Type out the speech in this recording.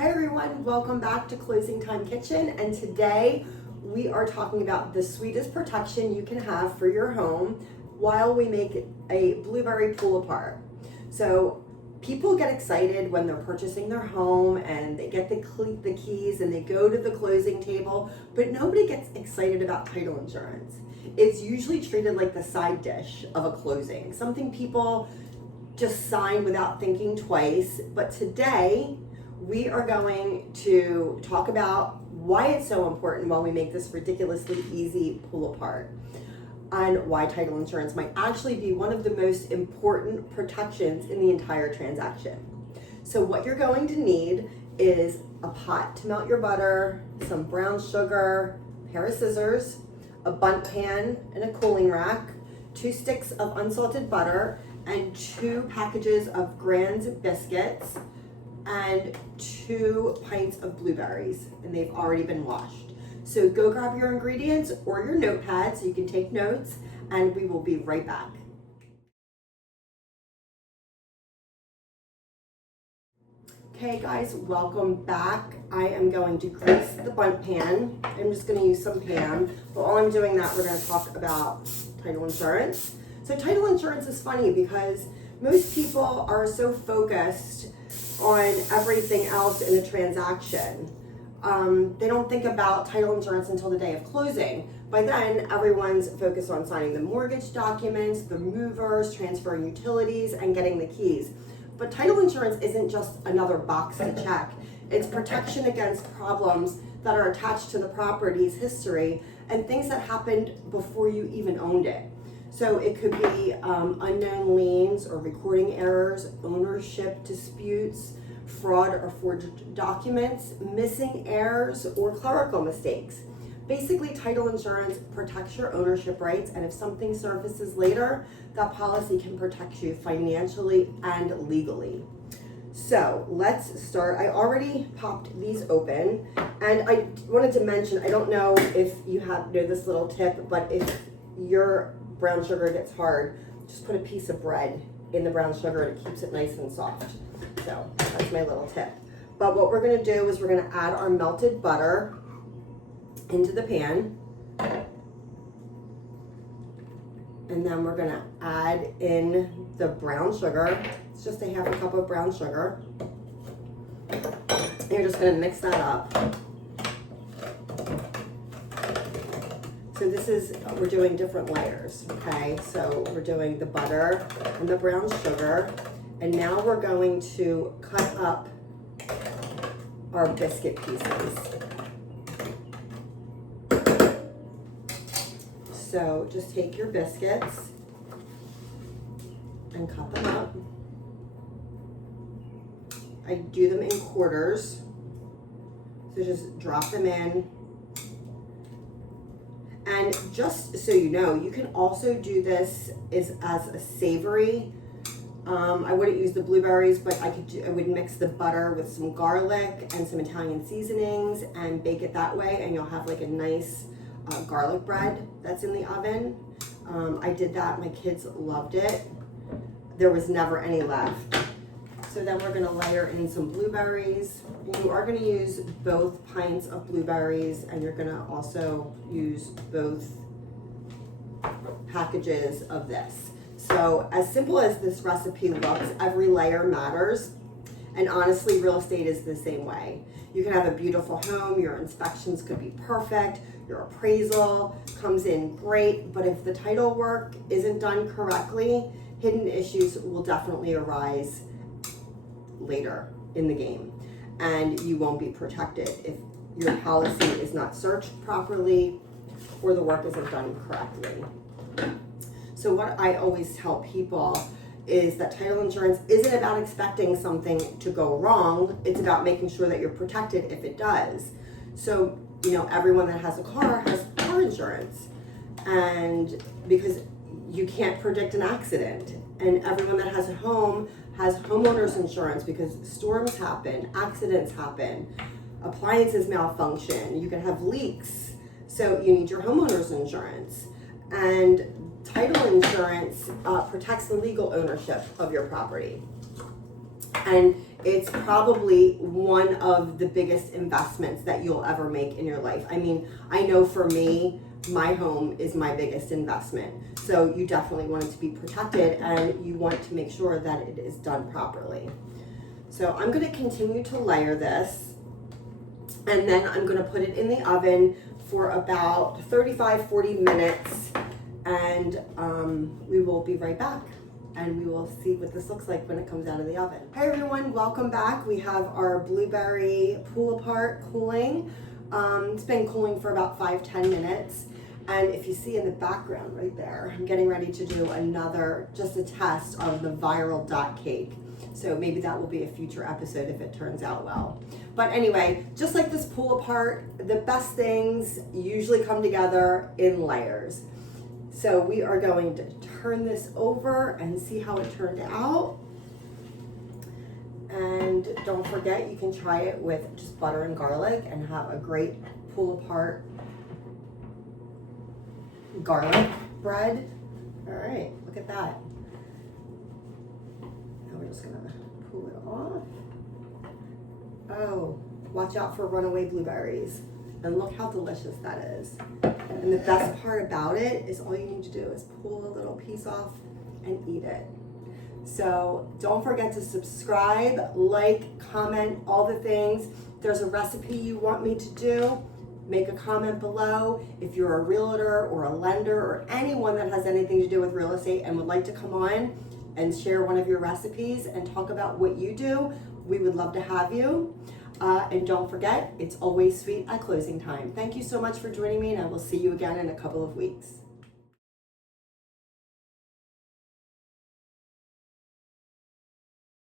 Hi everyone, welcome back to Closing Time Kitchen, and today we are talking about the sweetest protection you can have for your home while we make a blueberry pull apart. So people get excited when they're purchasing their home and they get the keys and they go to the closing table, but nobody gets excited about title insurance. It's usually treated like the side dish of a closing, something people just sign without thinking twice. But today we are going to talk about why it's so important while we make this ridiculously easy pull apart, and why title insurance might actually be one of the most important protections in the entire transaction. So what you're going to need is a pot to melt your butter, some brown sugar, a pair of scissors, a bundt pan and a cooling rack, 2 sticks of unsalted butter, and 2 packages of Grand biscuits, and 2 pints of blueberries, and they've already been washed. So go grab your ingredients or your notepad so you can take notes, and we will be right back. Okay guys, welcome back. I am going to grease the bundt pan. I'm just going to use some pan, but while I'm doing that, we're going to talk about title insurance. So title insurance is funny because most people are so focused on everything else in a transaction. They don't think about title insurance until the day of closing. By then, everyone's focused on signing the mortgage documents, the movers, transferring utilities, and getting the keys. But title insurance isn't just another box to check. It's protection against problems that are attached to the property's history and things that happened before you even owned it. So it could be unknown liens or recording errors, ownership disputes, fraud or forged documents, missing heirs, or clerical mistakes. Basically, title insurance protects your ownership rights, and if something surfaces later, that policy can protect you financially and legally. So let's start. I already popped these open, and I wanted to mention, I don't know if you know this little tip, but if your brown sugar gets hard, just put a piece of bread in the brown sugar and it keeps it nice and soft. So that's my little tip. But what we're going to do is we're going to add our melted butter into the pan, and then we're going to add in the brown sugar. It's just a half a cup of brown sugar, and you're just going to mix that up. So this is, we're doing different layers, okay? So we're doing the butter and the brown sugar, and now we're going to cut up our biscuit pieces. So just take your biscuits and cut them up. I do them in quarters, so just drop them in. And just so you know, you can also do this as a savory. I wouldn't use the blueberries, but I would mix the butter with some garlic and some Italian seasonings and bake it that way, and you'll have like a nice garlic bread that's in the oven. I did that, my kids loved it. There was never any left. So then we're gonna layer in some blueberries. You are gonna use both pints of blueberries, and you're gonna also use both packages of this. So as simple as this recipe looks, every layer matters. And honestly, real estate is the same way. You can have a beautiful home, your inspections could be perfect, your appraisal comes in great, but if the title work isn't done correctly, hidden issues will definitely arise later in the game, and you won't be protected if your policy is not searched properly or the work isn't done correctly. So what I always tell people is that title insurance isn't about expecting something to go wrong, it's about making sure that you're protected if it does. So, you know, everyone that has a car has car insurance, and because you can't predict an accident, and everyone that has a home has homeowners insurance because storms happen, accidents happen, appliances malfunction, you can have leaks, so you need your homeowners insurance. And title insurance protects the legal ownership of your property. And it's probably one of the biggest investments that you'll ever make in your life. I mean, I know for me, my home is my biggest investment. So you definitely want it to be protected, and you want to make sure that it is done properly. So I'm going to continue to layer this, and then I'm going to put it in the oven for about 35-40 minutes, and we will be right back. And we will see what this looks like when it comes out of the oven. Hey everyone, welcome back. We have our blueberry pull apart cooling. It's been cooling for about 5-10 minutes. And if you see in the background right there, I'm getting ready to do just a test of the viral dot cake. So maybe that will be a future episode if it turns out well. But anyway, just like this pull apart, the best things usually come together in layers. So we are going to turn this over and see how it turned out. And don't forget, you can try it with just butter and garlic and have a great pull apart garlic bread. All right, look at that. Now we're just gonna pull it off. Oh, watch out for runaway blueberries. And look how delicious that is. And the best part about it is all you need to do is pull a little piece off and eat it. So don't forget to subscribe, like, comment, all the things. If there's a recipe you want me to do, make a comment below. If you're a realtor or a lender or anyone that has anything to do with real estate and would like to come on and share one of your recipes and talk about what you do, we would love to have you. And don't forget, it's always sweet at closing time. Thank you so much for joining me, and I will see you again in a couple of weeks.